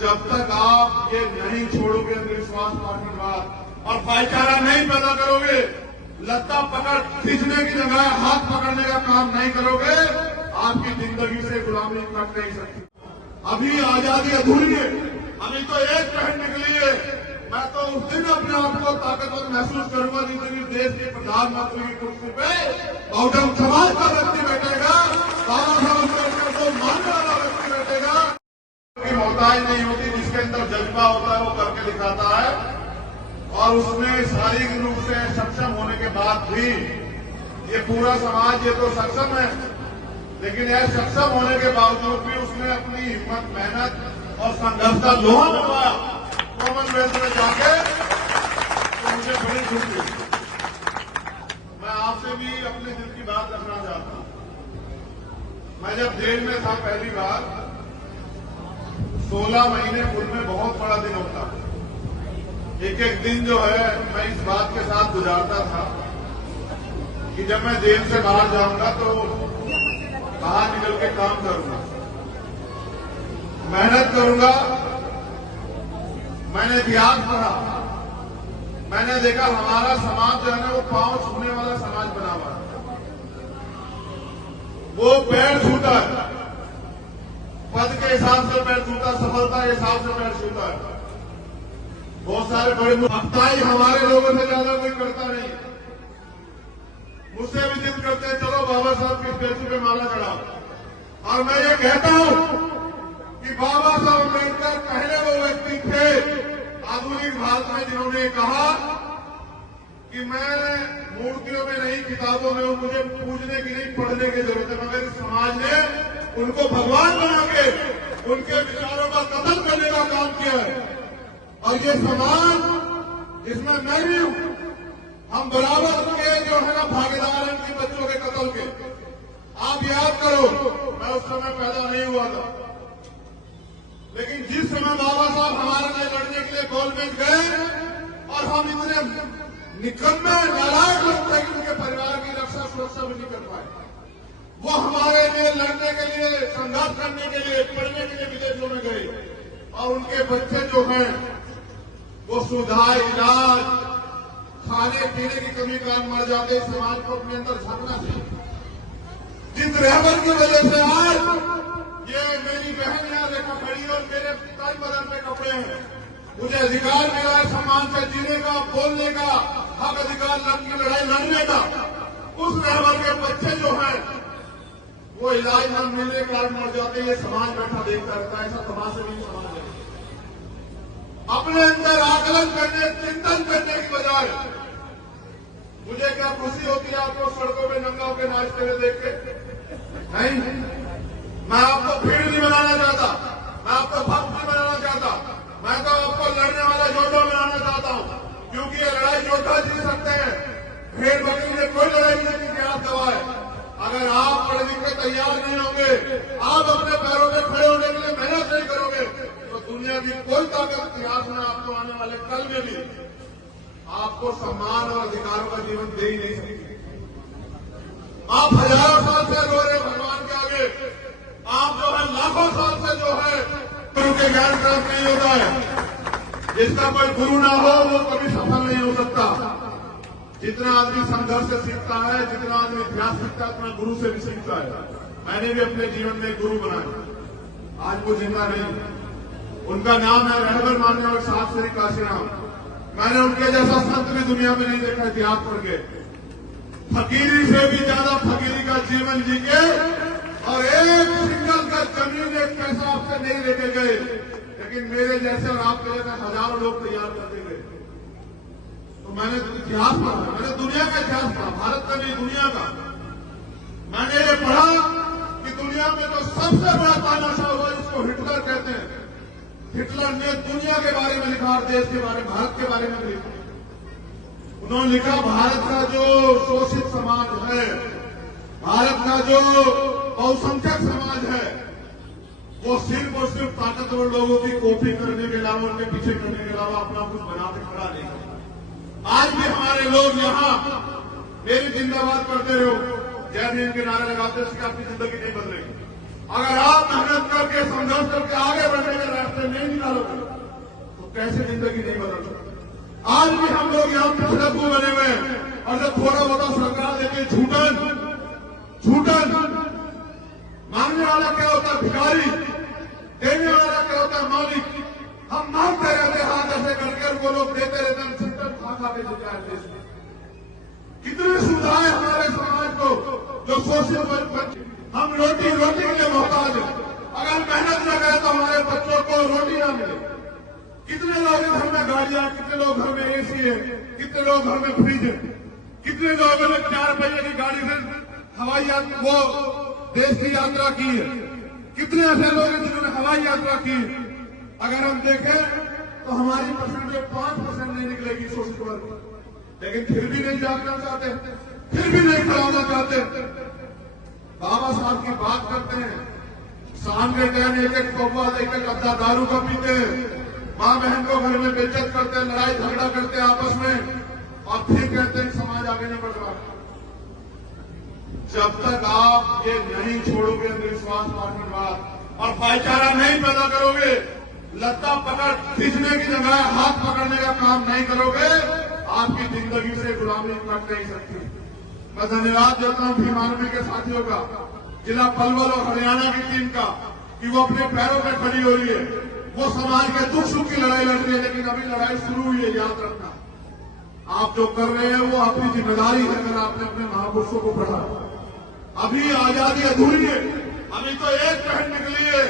जब तक आप ये नहीं छोड़ोगे अंधविश्वास पार्टीवाद और भाईचारा नहीं पैदा करोगे, लत्ता पकड़ खींचने की जगह हाथ पकड़ने का काम नहीं करोगे, आपकी जिंदगी से गुलामी कट नहीं सकती। अभी आजादी अधूरी है, अभी तो एक पहन निकली है। मैं तो उस दिन अपने आप को ताकतवर महसूस करूंगा जिस दिन देश के प्रधानमंत्री की कुर्सी पे बहुजन समाज का व्यक्ति बैठेगा, बाबा साहब अम्बेडकर को मानने वाला व्यक्ति बैठेगा। की मोहताज नहीं होती, जिसके अंदर जज्बा होता है वो करके दिखाता है। और उसमें शारीरिक रूप से सक्षम होने के बाद भी ये पूरा समाज ये तो सक्षम है, लेकिन यह सक्षम होने के बावजूद भी उसने अपनी हिम्मत, मेहनत और संघर्ष का लोहा मनवाया कॉमनवेल्थ में जाके, तो मुझे बड़ी खुशी। मैं आपसे भी अपने दिल की बात रखना चाहता हूं। मैं जब जेल में था पहली बार, 16 महीने पूर्व में बहुत बड़ा दिन होता है। एक एक दिन जो है मैं इस बात के साथ गुजारता था कि जब मैं जेल से बाहर जाऊंगा तो बाहर निकल के काम करूंगा, मेहनत करूंगा। मैंने इतिहास पढ़ा, मैंने देखा हमारा समाज जो है ना वो पांव छूने वाला समाज बना हुआ है। वो पैर छूता है, पद के हिसाब से पैर छूता, सफलता के हिसाब से पैर छूता है। बहुत सारे बड़े अफ्ताही हमारे लोगों से ज्यादा कोई करता नहीं। मुझसे भी जिद करते हैं, चलो बाबा साहब की स्टेचू पे माला चढ़ाओ। और मैं ये कहता हूं कि बाबा साहब अम्बेडकर पहले वो व्यक्ति थे आधुनिक भारत में जिन्होंने कहा कि मैं मूर्तियों में नहीं, किताबों में हूं, मुझे पूजने की नहीं, पढ़ने की जरूरत है। मगर इस समाज ने उनको भगवान बना के उनके विचारों का कत्ल करने का काम किया है। और ये समाज, इसमें मैं भी हूं, हम बराबर के जो है ना भागीदार हैं इनकी बच्चों के कत्ल के। आप याद करो, मैं उस समय पैदा नहीं हुआ था, लेकिन जिस समय बाबा साहब हमारे लिए लड़ने के लिए गोलमेज गए और हम इतने निकम्मे नालायक लोग थे कि उनके परिवार की रक्षा सुरक्षा भी नहीं कर पाए, वो हमारे लिए लड़ने के लिए, संघर्ष करने के लिए, पढ़ने के लिए विदेशों में गए। और उनके बच्चे जो हैं वो सुविधा, इलाज, खाने पीने की कमी कारण मर जाते। समाज को अपने अंदर झांकना चाहिए। जिस रहबर की वजह से आज ये मेरी बहन यहाँ देखा खड़ी और मेरे तन बदन पे कपड़े हैं, मुझे अधिकार मिला है सम्मान से जीने का, बोलने का, हक अधिकार की लड़ाई लड़ने का। उस रहबर के बच्चे जो हैं वो इलाज न मिलने के कारण मर जाते हैं। ये समाज बैठा देखता रहता है। ऐसा समाज से नहीं समाज है। अपने अंदर आकलन करने, चिंतन करने की बजाय मुझे क्या खुशी होती है आपको सड़कों में नंगा होकर नाचते हुए देख के? नहीं, मैं आपको भीड़ नहीं बनाना चाहता, मैं आपको भक्त नहीं बनाना चाहता, मैं तो आपको लड़ने वाला योद्धा बनाना चाहता हूं। क्योंकि ये लड़ाई योद्धा जीत सकते हैं, भेड़ बकरी से कोई लड़ाई नहीं जीतने की आप दवाए। अगर आप पढ़ लिख के तैयार नहीं होंगे, आप अपने पैरों पर खड़े होने के लिए मेहनत नहीं करोगे, तो दुनिया की कोई ताकत इतिहास में आपको आने वाले कल में भी आपको सम्मान और अधिकारों का जीवन दे ही नहीं सकती। आप हजारों साल से रो रहे भगवान के आगे, आप जो है लाखों साल से जो है गुरु के ज्ञान प्राप्त नहीं होता है। जिसका कोई गुरु ना हो वो कभी सफल नहीं हो सकता। जितना आदमी संघर्ष से सीखता है, जितना आदमी इतिहास सीखता है, उतना गुरु से भी सीखता है। मैंने भी अपने जीवन में गुरु बनाया, आज वो जिंदा नहीं। उनका नाम है रहबर मानने और साथ श्री काशीराम। मैंने उनके जैसा संत भी दुनिया में नहीं देखा इतिहास पढ़ के। फकीरी से भी ज्यादा फकीरी का जीवन जी के और एक सिंगल का जमीन, एक पैसा आपसे नहीं लेके गए, लेकिन मेरे जैसे और आपके जैसे हजारों लोग तैयार करते गए। तो मैंने इतिहास पढ़ा, मैंने दुनिया का इतिहास पढ़ा, भारत का नहीं दुनिया का। मैंने ये पढ़ा कि दुनिया में जो सबसे बड़ा तानाशाह हुआ जिसको हिटलर कहते हैं, हिटलर ने दुनिया के बारे में लिखा और देश के बारे में, भारत के बारे में लिखा। उन्होंने लिखा भारत का जो शोषित समाज है, भारत का जो बहुसंख्यक समाज है, वो सिर्फ और सिर्फ ताकतवर लोगों की कॉपी करने के अलावा, उनके पीछे करने के अलावा अपना कुछ बना के खड़ा नहीं है। आज भी हमारे लोग यहाँ मेरी जिंदाबाद करते रहो, जय भीम के नारे लगाते, इससे आपकी जिंदगी नहीं बदलेगी। अगर आप मेहनत करके, संघर्ष करके आगे बढ़ने के रास्ते नहीं निकालोगे डालोगे तो कैसे जिंदगी नहीं बदल सकती। आज भी हम लोग यहाँ पिछड़कू बने हुए हैं और जब थोड़ा बहुत सरकार देती है झूठन मांगने वाला क्या होता है भिखारी, देने वाला क्या होता है मालिक। हम मांगते रहते हाथ ऐसे करके उनको लोग देते रहते, हम छुट्टन खा के जाए देश में। कितनी सुविधाएं हमारे समाज को जो सोशल, हम रोटी के लिए मोहताज हैं। अगर मेहनत न करें तो हमारे बच्चों को रोटी ना मिले। कितने लोग घर में गाड़ियां, कितने लोग घर में एसी है, कितने लोग घर में फ्रिज है, कितने लोगों ने 4 पहिए की गाड़ी से हवाई यात्रा, वो देश की यात्रा की है। कितने ऐसे लोग हैं जिन्होंने हवाई यात्रा की है। अगर हम देखें तो हमारी परसेंटेज 5% नहीं निकलेगी सोशल वर्ग, लेकिन फिर भी नहीं जागना चाहते, फिर भी नहीं खड़ाना चाहते। बाबा साहब की बात करते हैं, शाम के टाइम एक कौवा एक अद्दा दारू का पीते हैं, माँ बहन को घर में बेइज्जत करते हैं, लड़ाई झगड़ा करते हैं आपस में, और फिर कहते हैं समाज आगे नहीं बढ़ रहा। जब तक आप ये नहीं छोड़ोगे अंधविश्वास, पार्टीवाद और भाईचारा नहीं पैदा करोगे, लत्ता पकड़ खींचने की जगह हाथ पकड़ने का काम नहीं करोगे, आपकी जिंदगी से गुलामी कट नहीं सकती। मैं धन्यवाद देता हूं भीम आर्मी के साथियों का, जिला पलवल और हरियाणा की टीम का, कि वो अपने पैरों पर खड़ी हो रही है। वो समाज के दुख सुख की लड़ाई लड़ रही है, लेकिन अभी लड़ाई शुरू हुई है, याद रखना। आप जो कर रहे हैं वो आपकी जिम्मेदारी है। अगर आपने अपने महापुरुषों को पढ़ा, अभी आजादी अधूरी है, अभी तो एक पहल निकली है।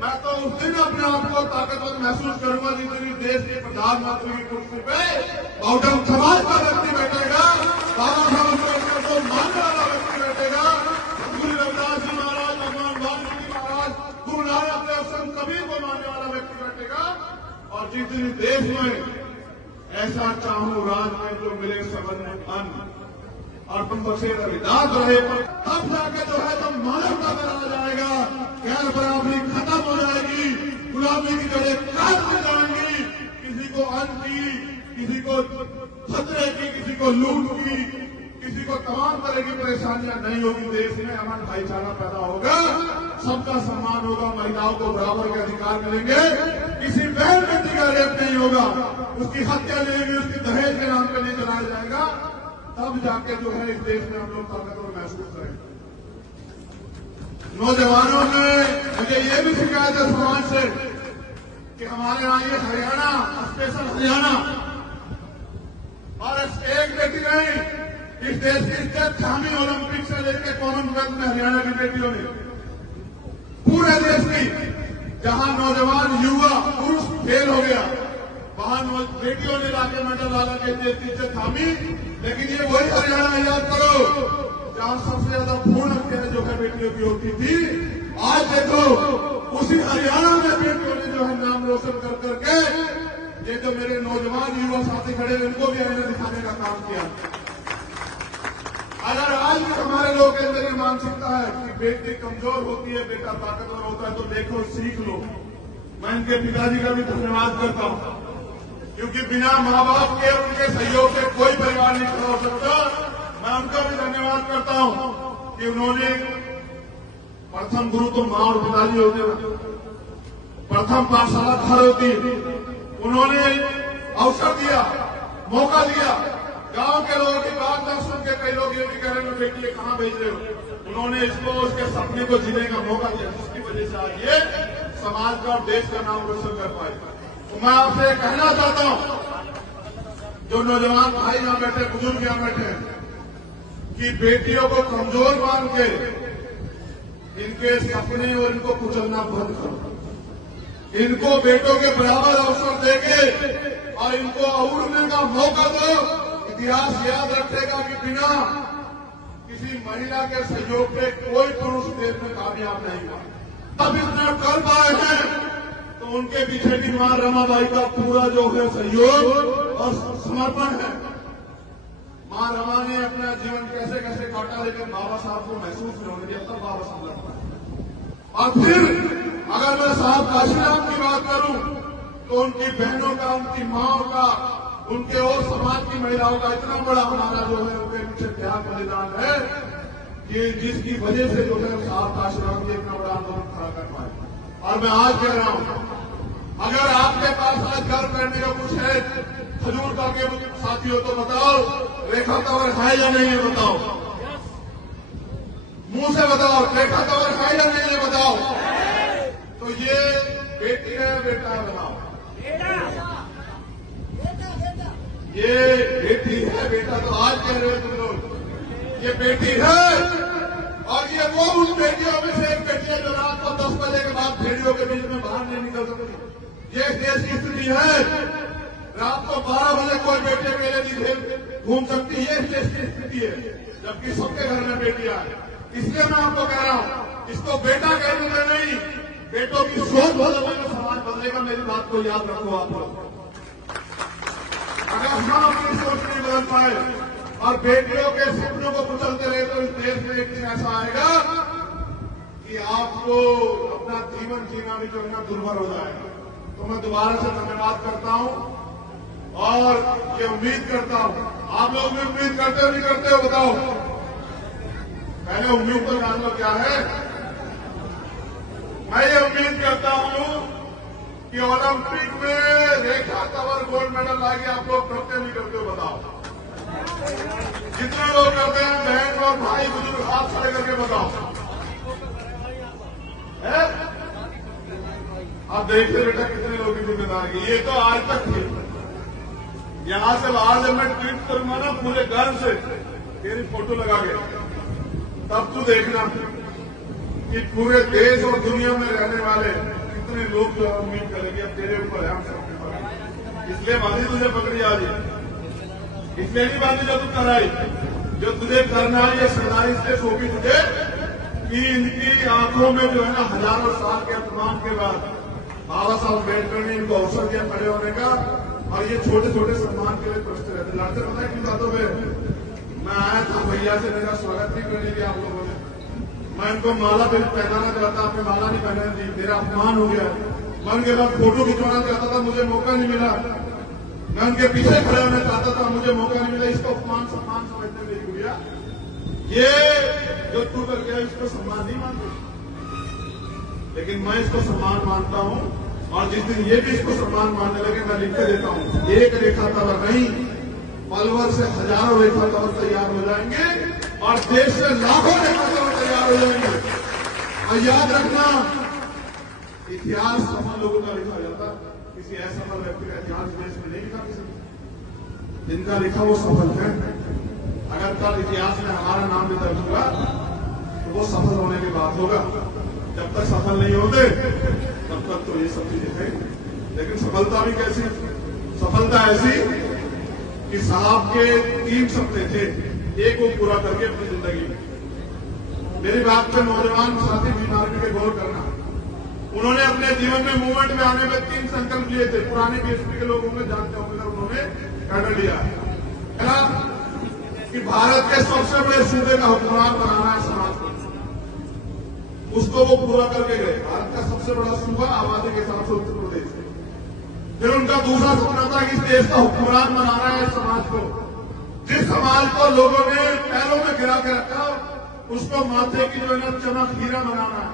मैं तो उस दिन अपने आप को ताकतवर महसूस करूंगा जिस दिन देश के प्रधानमंत्री की कुर्सी पे बहुजन समाज का व्यक्ति बैठेगा, बाबा साहब अम्बेडकर को मानने वाला व्यक्ति बैठेगा, गुरु रविदास जी महाराज, भगवान वाल्मीकि महाराज, गुरु नानक देव, संत कबीर को मानने वाला व्यक्ति बैठेगा। और जिस दिन देश में ऐसा चाहूं राज में जो मिले सबन में अन्न और तुम बसे रविदास रहे, पर तब जाके जो है तो मानवता में आ जाएगा, गैर बराबरी खत्म हो जाएगी, गुलामी की जड़ें काट दी जाएंगी। किसी को अन्न की, किसी को खतरे की, किसी को लूट की, किसी को तमाम तरह की परेशानियां नहीं होगी। देश में अमन भाईचारा पैदा होगा, सबका सम्मान होगा, महिलाओं को बराबर के अधिकार मिलेंगे, किसी बहन बेटी का रेप नहीं होगा, उसकी हत्या नहीं होगी, उसकी दहेज के नाम पर नहीं चलाया जाएगा। तब जाके जो है इस देश में हम लोग ताकतवर महसूस करेंगे। नौजवानों ने मुझे ये भी शिकायत है समाज से कि हमारे यहाँ ये हरियाणा, स्पेशल हरियाणा, और एक बेटी नहीं, इस देश की इज्जत छामी ओलंपिक से लेकर कॉमनवेल्थ में हरियाणा की बेटियों ने, पूरे देश की, जहां नौजवान युवा पुरुष फेल हो गया, वहां बेटियों ने लाके मेडल लाला के देश की इज्जत थामी। लेकिन ये वही हरियाणा, याद करो, जहां सबसे ज्यादा भ्रूण हत्या जो है बेटियों की होती थी। आज देखो उसी हरियाणा में बेटियों ने जो है नाम रोशन कर करके, ये जो मेरे नौजवान युवा साथी खड़े हैं, इनको भी आईना दिखाने का काम किया। अगर आज भी हमारे लोगों के अंदर ये मानसिकता है कि बेटी कमजोर होती है, बेटा ताकतवर होता है, तो देखो सीख लो। मैं इनके पिताजी का भी धन्यवाद करता हूं, क्योंकि बिना माँ बाप के, उनके सहयोग से कोई परिवार नहीं खड़ा हो सकता। मैं उनका भी धन्यवाद करता हूं कि उन्होंने, प्रथम गुरु तो माँ और पिताजी होते हैं, प्रथम पाठशाला घर होती है, उन्होंने अवसर दिया, मौका दिया। गांव के लोगों की बात न सुन के कई लोग ये भी कह रहे हैं बेटी ये कहां भेज रहे हो, उन्होंने इसको उसके सपने को जीने का मौका दिया, जिसकी वजह से आज ये समाज का और देश का नाम रोशन कर पाए। तो मैं आपसे कहना चाहता हूं, जो नौजवान भाई यहां बैठे, बुजुर्ग यहां बैठे, कि बेटियों को कमजोर मान के इनके सपने और इनको कुचलना बंद करो। इनको बेटों के बराबर अवसर देके और इनको उड़ने का मौका दो। इतिहास याद रखेगा कि बिना किसी महिला के सहयोग के कोई पुरुष देश में कामयाब नहीं हुआ। अब इतना कर पाए हैं तो उनके पीछे की मां रमाबाई का पूरा जो है सहयोग और समर्पण है। मां रमा ने अपना जीवन कैसे कैसे काटा, लेकिन बाबा साहब को महसूस नहीं होने दिया, तब बाबा साहब लड़ पाए। और फिर अगर मैं साहब काशीराम की बात करूं तो उनकी बहनों का, उनकी माओ का, उनके और समाज की महिलाओं का इतना बड़ा हमारा जो है उनके पीछे त्याग बलिदान है कि जिसकी वजह से जो है साहब काशीराम जी इतना बड़ा आंदोलन खड़ा कर पाए। और मैं आज कह रहा हूं, अगर आप सर्व करने का कुछ है खजूर करके साथियों तो बताओ, रेखा तंवर है या नहीं है बताओ, मुंह से बताओ, रेखा तंवर है या नहीं है बताओ। तो ये बेटी है बेटा है बताओ, ये बेटी है बेटा तो आज कह रहे हो तुम लोग, ये बेटी है। और ये वो उन बेटियों में से एक बेटी है जो रात को 10 बजे के बाद भेड़ियों के बीच में बाहर नहीं निकल सकती। ये देश की स्थिति है, रात को 12 बजे कोई बेटे मेले नहीं घूम सकती, ये देश की स्थिति है, जबकि सबके घर में बेटियां है। इसलिए मैं आपको कह रहा हूं, इसको बेटा कहने में नहीं, बेटों की सोच बदलने में समाज बदलेगा। मेरी बात को याद रखो आप लोग। अगर हम अपनी सोच नहीं बदल पाए और बेटियों के सपनों को कुचलते रहे तो इस देश में एक दिन ऐसा आएगा कि आपको अपना जीवन जीना भी जो है ना दुर्भर हो जाएगा। तो मैं दोबारा से धन्यवाद करता हूं और ये उम्मीद करता हूं, आप लोग भी उम्मीद करते हो नहीं करते हो बताओ। पहले उम्मीद तो जान लो क्या है। मैं ये उम्मीद करता हूं कि ओलंपिक में रेखा तंवर गोल्ड मेडल लाएगी। आप लोग करते नहीं करते हो बताओ। जितने लोग करते हैं बहन और भाई बुजुर्ग हाथ खड़े करके बताओ। आप देखते बेटा कितने लोगों की जिम्मेदारी। ये तो आज तक थी, यहां से बाहर जब मैं ट्वीट करूंगा ना पूरे घर से तेरी फोटो लगा के, तब तू देखना कि पूरे देश और दुनिया में रहने वाले कितने लोग जो उम्मीद करेंगे अब तेरे ऊपर है, हम सबके ऊपर। इसलिए बांधी तुझे पकड़ी आ रही, इसलिए नहीं बांधी जो तू कराई, जो तुझे करना है ये सरदारी इसलिए सौंपी तुझे कि इनकी आंखों में जो है ना हजारों साल के अपमान के बाद बाबा साहब अम्बेडकर ने इनको अवसर दिया खड़े होने का। और ये छोटे छोटे सम्मान के लिए प्रश्न रहते लड़ते पता है किन बातों पर। मैं आया था भैया से, मेरा स्वागत नहीं करने दिया आप लोगों ने। मैं इनको माला पहनाना चाहता, आपने माला नहीं पहनाने दी, मेरा अपमान हो गया। मैं उनके बाद फोटो खिंचवाना चाहता था, मुझे मौका नहीं मिला। मैं उनके पीछे खड़े होना चाहता था, मुझे मौका नहीं मिला। इसको अपमान सम्मान समझते मेरी गुड़िया, ये जो तू कर गया इसको सम्मान नहीं मानते, लेकिन मैं इसको सम्मान मानता हूं। और जिस दिन ये भी इसको सम्मान मानने लगे मैं लिख के देता हूं, एक रेखा तंवर नहीं पलवर से हजारों रेखा तंवर तैयार हो जाएंगे और देश से लाखों रेखा तंवर तैयार हो जाएंगे। और याद रखना, इतिहास सफल लोगों का लिखा जाता, किसी असफल व्यक्ति का इतिहास देश में नहीं लिखा किसी, जिनका लिखा वो सफल है। अगर कल इतिहास में हमारा नाम भी दर्ज होगा तो वो सफल होने के बाद होगा। जब तक सफल नहीं होते तब तक तो ये सब चीजें हैं। लेकिन सफलता भी कैसी, सफलता ऐसी कि साहब के 3 सपने थे, एक वो पूरा करके अपनी जिंदगी में। मेरी बात पे नौजवान साथी बीमारी के गौर करना, उन्होंने अपने जीवन में मूवमेंट में आने में 3 संकल्प लिए थे। पुराने बीएसपी के लोग होंगे जानते होंगे, उन्होंने कर लिया पहला कि भारत के सबसे बड़े सूबे का हुक्मरान बनाना है समाज को, उसको वो पूरा करके गए। भारत का सबसे बड़ा सूबा आबादी के हिसाब से उत्तर प्रदेश है। फिर उनका दूसरा सपना था कि इस देश का हुक्मरान बनाना है समाज को, जिस समाज को लोगों ने पैरों में गिरा के रखा उसको माथे की जो है ना चमक हीरा बनाना है,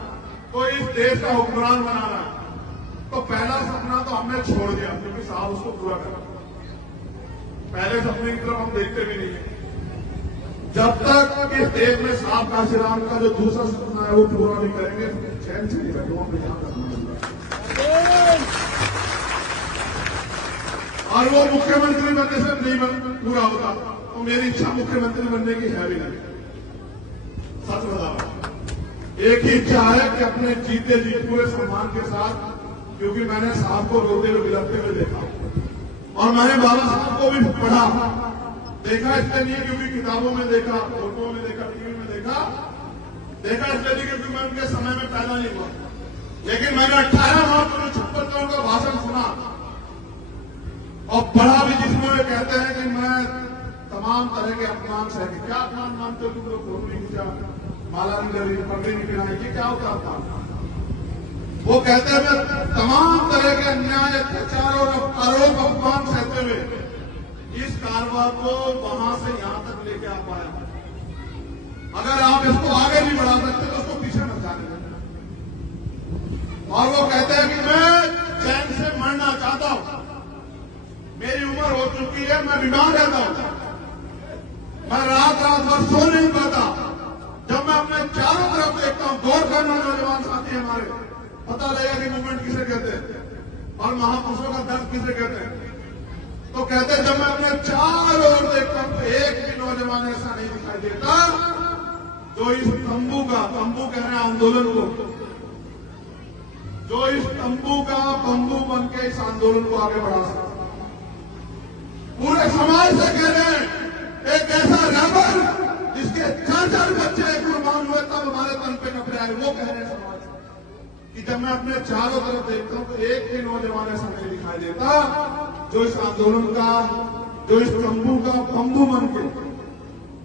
तो इस देश का हुक्मरान बनाना है। तो पहला सपना तो हमने छोड़ दिया क्योंकि साहब उसको पूरा करना। पहले सपने की तरफ हम देखते भी नहीं है। जब तक इस देश में साहब काशीराम का जो दूसरा सपना है वो पूरा नहीं करेंगे, चैन से नहीं बैठूंगा मैं यहां करना। और वो मुख्यमंत्री बनने से नहीं पूरा होता, तो मेरी इच्छा मुख्यमंत्री बनने की है भी नहीं। सच बता रहा हूं, एक ही इच्छा है कि अपने जीते जी पूरे सम्मान के साथ, क्योंकि मैंने साहब को रोते हुए बिलखते हुए देखा और मैंने बाबा साहब को भी पढ़ा देखा। इसलिए नहीं क्योंकि किताबों में देखा, फोटो में देखा, टीवी में देखा इसलिए नहीं क्योंकि मैं उनके समय में पैदा नहीं हुआ, लेकिन मैंने 18 मार्च 1956 को उनका भाषण सुना और पढ़ा भी, जिसमें वे कहते हैं कि मैं तमाम तरह के अपमान सह के। क्या अपमान मानते हो तुम लोग? फोटो नहीं खींचा, माला नहीं लगी, पगड़ी नहीं पिढ़ाई, ये क्या होता था? वो कहते हैं मैं तमाम तरह के अन्याय, अत्याचार और आरोप अपमान सहते हुए इस कारवां को वहां से यहां तक लेके आ पाया। अगर आप इसको आगे नहीं बढ़ा सकते तो उसको पीछे मत जाने देना। और वो कहते हैं कि मैं चैन से मरना चाहता हूं, हो चुकी है। मैं बीमार रहता हूं, मैं रात भर सो नहीं पाता। जब मैं अपने चारों तरफ देखता हूं, गौर करना नौजवान साथी हमारे, पता लगेगा कि मूवमेंट किसे कहते हैं और महापुरुषों का दर्द किसे कहते हैं। तो कहते हैं, जब मैं अपने चारों ओर देखता हूं तो एक भी नौजवान ऐसा नहीं दिखाई देता जो इस तंबू कह रहे हैं आंदोलन को, जो इस तंबू का बंबू बन के इस आंदोलन को आगे बढ़ा सकता। पूरे समाज से कह रहे हैं, एक ऐसा रैबर जिसके 4 बच्चे कुर्बान हुए तब हमारे तन पे कपड़े आए, वो कह रहे हैं समाज कि जब मैं अपने चारों तरफ देखता हूं तो एक भी नौजवान ऐसा नहीं दिखाई देता जो इस आंदोलन का, जो इस तंबू का बंबू बन के,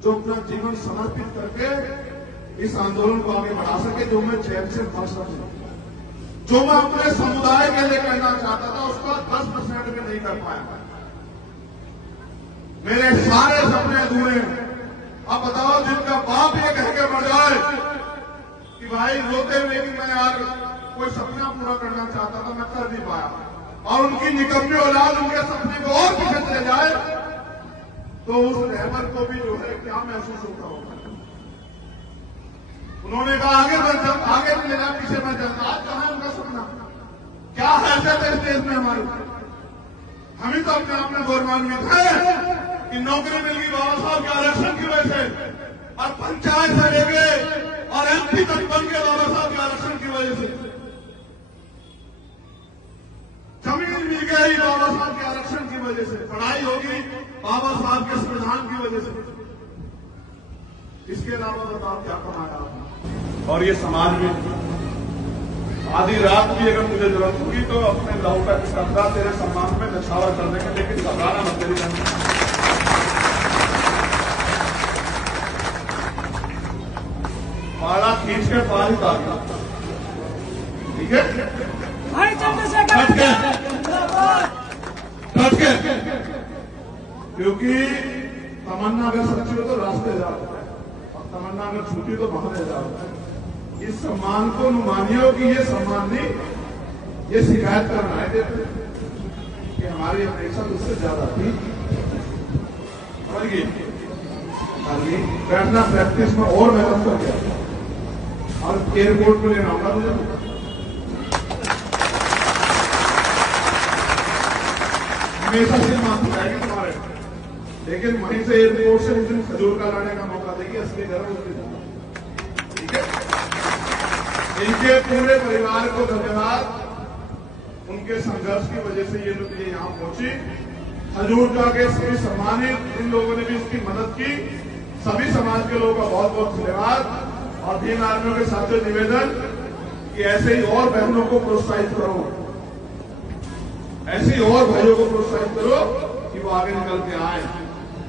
जो अपना जीवन समर्पित करके इस आंदोलन को आगे बढ़ा सके, जो मैं चैन से फंस सके, जो मैं अपने समुदाय के लिए कहना चाहता था उसका 10% भी नहीं कर पाया। मेरे सारे सपने अधूरे हैं। अब बताओ, जिनका बाप ये कह के मर जाए कि भाई रोते हुए कि मैं यार कोई सपना पूरा करना चाहता था, मैं कर नहीं पाया, और उनकी निकम्मी औलाद उनके सपने को और पीछे चले जाए, तो उस रहबर को भी जो है क्या महसूस होता होगा। उन्होंने कहा आगे नहीं लेना, पीछे मैं जाता। आज कहां उनका सपना, क्या हैसियत है इस देश में हमारी। हम ही तो अपने आप में गौरवान्वित है कि नौकरी मिल गई बाबा साहब के आरक्षण की वजह से, और पंचायत से लेके और एमपी तक बन के बाबा साहब के आरक्षण की वजह से, जमीन मिल गई बाबा साहब के आरक्षण की वजह से, पढ़ाई होगी बाबा साहब के संविधान की वजह से। इसके अलावा बताओ क्या कमाया आपने। और ये समाज में आधी रात की अगर मुझे जरूरत होगी तो अपने लहू का कपड़ा तेरे सम्मान में नछावर कर देंगे, लेकिन घबराना मत तेरी पाला खींच के पार ही उतारना, ठीक है। क्योंकि तमन्ना अगर सच्ची हो तो रास्ते जाओ, और तमन्ना अगर छूटी तो बहाने जाओ। इस सम्मान को मानियो कि ये सम्मान नहीं, ये शिकायत करना है देते कि हमारी अपेक्षा उससे ज्यादा थी। बैठना प्रैक्टिस में और मेहनत कर गया और एयरपोर्ट को लेना होगा मुझे। हमेशा से माफ जाएगी तुम्हारे, लेकिन वहीं से एयरपोर्ट से उस दिन खजूर का लाने का मौका देगी, असली घर उस दिन, ठीक है। इनके पूरे परिवार को धन्यवाद, उनके संघर्ष की वजह से ये लोग यहां पहुंची। खजूर के सभी सम्मानित इन लोगों ने भी इसकी मदद की, सभी समाज के लोगों का बहुत बहुत धन्यवाद। और भीम आर्मियों के साथियों निवेदन कि ऐसे ही और बहनों को प्रोत्साहित करो, ऐसे ही और भाइयों को प्रोत्साहित करो कि वो आगे निकल के आए।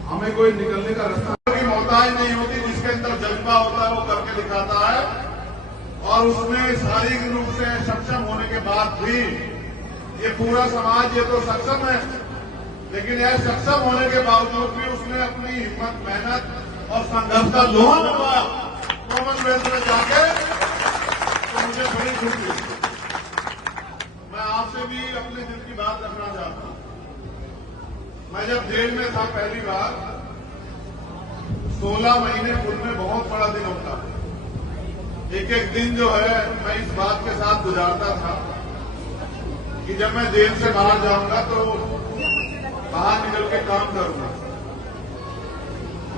हमें कोई निकलने का रास्ता की मोहताज नहीं होती, जिसके अंदर जज्बा होता है वो करके दिखाता है। और उसमें शारीरिक रूप से सक्षम होने के बाद भी ये पूरा समाज ये तो सक्षम है, लेकिन यह सक्षम होने के बावजूद भी उसने अपनी हिम्मत, मेहनत और संघर्ष का लोहा मनवाया कॉमनवेल्थ में जाके, तो मुझे बड़ी खुशी। मैं आपसे भी अपने दिल की बात रखना चाहता हूं। मैं जब जेल में था पहली बार, 16 महीने खुद में बहुत बड़ा दिन होता है। एक एक दिन जो है मैं इस बात के साथ गुजारता था कि जब मैं जेल से बाहर जाऊंगा तो बाहर निकल के काम करूंगा,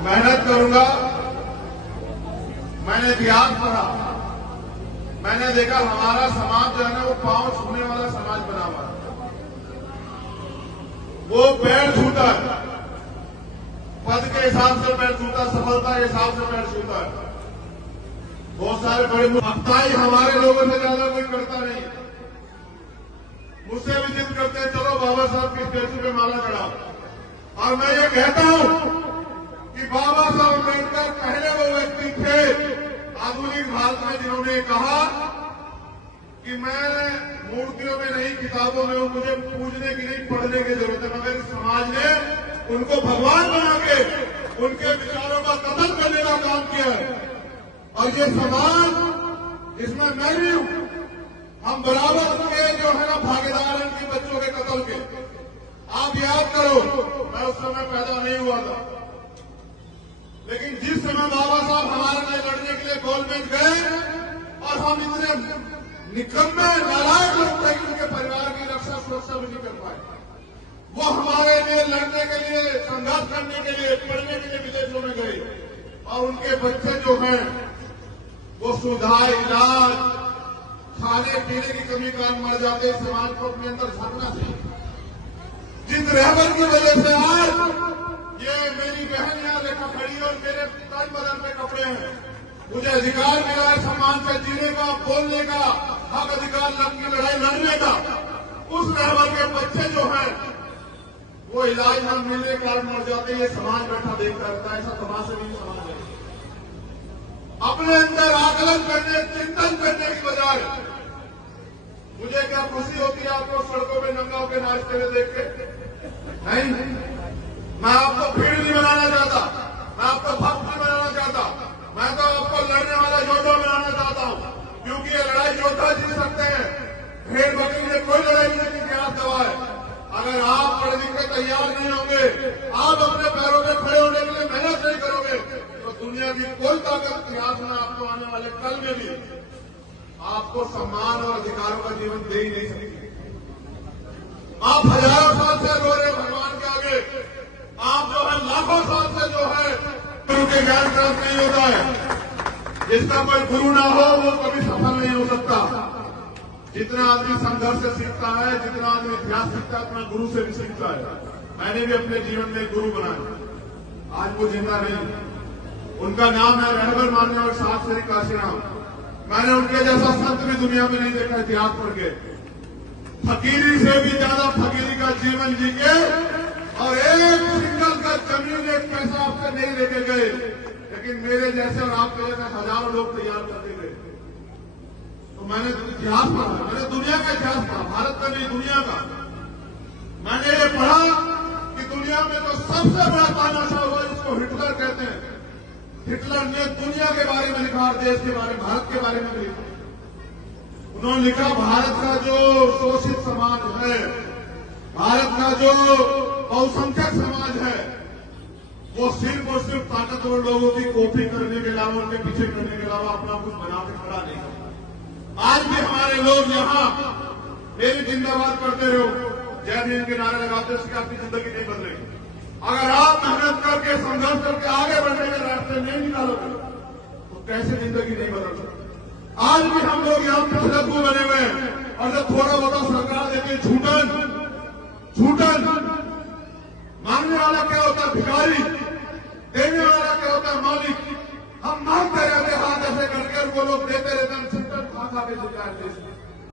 मेहनत करूंगा। मैंने इतिहास पढ़ा, मैंने देखा हमारा समाज जो है ना वो पांव छूने वाला समाज बना हुआ है। वो पैर छूता है, पद के हिसाब से पैर छूता, सफलता के हिसाब से पैर छूता है। बहुत सारे बड़े अफ्ताही हमारे लोगों से ज्यादा कोई करता नहीं। मुझसे भी जिद करते हैं चलो बाबा साहब की स्टैच्यू पे माला चढ़ाओ। और मैं ये कहता हूं कि बाबा साहब अम्बेडकर पहले वो व्यक्ति थे आधुनिक भारत में जिन्होंने कहा कि मैं मूर्तियों में नहीं, किताबों में हूं, मुझे पूजने की नहीं, पढ़ने की जरूरत है। मगर इस समाज ने उनको भगवान बना के उनके विचारों का कत्ल करने का काम किया है। और ये समाज, इसमें मैं भी हूं, हम बराबर के जो है ना भागीदार हैं इनके बच्चों के कत्ल के। आप याद करो मैं उस समय पैदा नहीं हुआ था। लेकिन जिस समय बाबा साहब हमारे लिए लड़ने के लिए गोलमेज गए और हम इतने निकम्मे नालायक लोग थे कि उनके परिवार की रक्षा सुरक्षा भी नहीं कर पाए, वो हमारे लिए लड़ने के लिए, संघर्ष करने के लिए, पढ़ने के लिए विदेशों में गए और उनके बच्चे जो हैं वो सुविधा, इलाज, खाने पीने की कमी कारण मर जाते। समाज को अपने अंदर झांकना चाहिए। जिस रहबर की वजह से आज ये मेरी बहन यहाँ देखा खड़ी है और मेरे तन बदन पे कपड़े हैं, मुझे अधिकार मिला है सम्मान से जीने का, बोलने का, हक अधिकार की लड़ाई लड़ने का। उस रहबर के बच्चे जो हैं वो इलाज न मिलने के कारण मर जाते हैं। ये समाज बैठा देखता रहता है। ऐसा तमाशा नहीं समाज है। अपने अंदर आकलन करने, चिंतन करने की बजाय मुझे क्या खुशी होती है आपको सड़कों में नंगा होकर नाचते हुए देख के? नहीं, मैं आपको भीड़ नहीं बनाना चाहता, मैं आपको भक्त नहीं बनाना चाहता, मैं तो आपको लड़ने वाला योद्धा बनाना चाहता हूं। क्योंकि ये लड़ाई योद्धा जीत सकते हैं, भेड़ बकरी ने कोई लड़ाई नहीं की इतिहास गवाह है। अगर आप पढ़ लिख के तैयार नहीं होंगे, आप अपने पैरों पर खड़े होने के लिए मेहनत नहीं करोगे, तो दुनिया की कोई ताकत इतिहास में आपको आने वाले कल में भी आपको सम्मान और अधिकारों का जीवन दे ही नहीं सकती। आप हजारों साल से रो रहे भगवान के आगे, आप जो है लाखों साल से जो है गुरु के ज्ञान प्राप्त नहीं होता है। जिसका कोई गुरु ना हो वो कभी सफल नहीं हो सकता। जितना आदमी संघर्ष से सीखता है, जितना आदमी इतिहास सीखता है, उतना गुरु से भी सीखता है। मैंने भी अपने जीवन में गुरु बनाया, आज वो जिंदा नहीं। उनका नाम है रहबर मान्य और साथ श्री काशीराम। मैंने उनके जैसा संत भी दुनिया में नहीं देखा इतिहास पढ़ के। फकीरी से भी ज्यादा फकीरी का जीवन जी के और एक सिंगल का जमीन, एक पैसा आपसे नहीं लेके गए, लेकिन मेरे जैसे और आपके जैसे हजारों लोग तैयार करके गए। तो मैंने इतिहास पढ़ा, मैंने दुनिया का इतिहास पढ़ा, भारत का नहीं दुनिया का। मैंने ये पढ़ा कि दुनिया में जो सबसे बड़ा तानाशाह हुआ जिसको हिटलर कहते हैं, हिटलर ने दुनिया के बारे में लिखा और देश के बारे में, भारत के बारे में लिखा। उन्होंने लिखा भारत का जो शोषित समाज है, भारत का जो बहुसंख्यक समाज है, वो सिर्फ और सिर्फ ताकतवर लोगों की कॉपी करने के अलावा, उनके पीछे करने के अलावा अपना कुछ बना के खड़ा नहीं करता। आज भी हमारे लोग यहाँ मेरी जिंदाबाद करते रहो, जय भीम के नारे लगाते, उसकी आपकी जिंदगी नहीं बदलेगी। अगर आप मेहनत करके, संघर्ष करके आगे बढ़ने के रास्ते नहीं निकालोगे तो कैसे जिंदगी नहीं बदल सकती। आज भी हम लोग यहाँ पिछलग्गू बने हुए हैं और जब थोड़ा बहुत सरकार देती है झूठन, झूठन मांगने वाला क्या होता है भिखारी, देने वाला क्या होता है मालिक। हम मांगते रहते हाथ ऐसे करके, उनको लोग देते रहते, हम छुट्टन खा खा के जिंदा है देश में।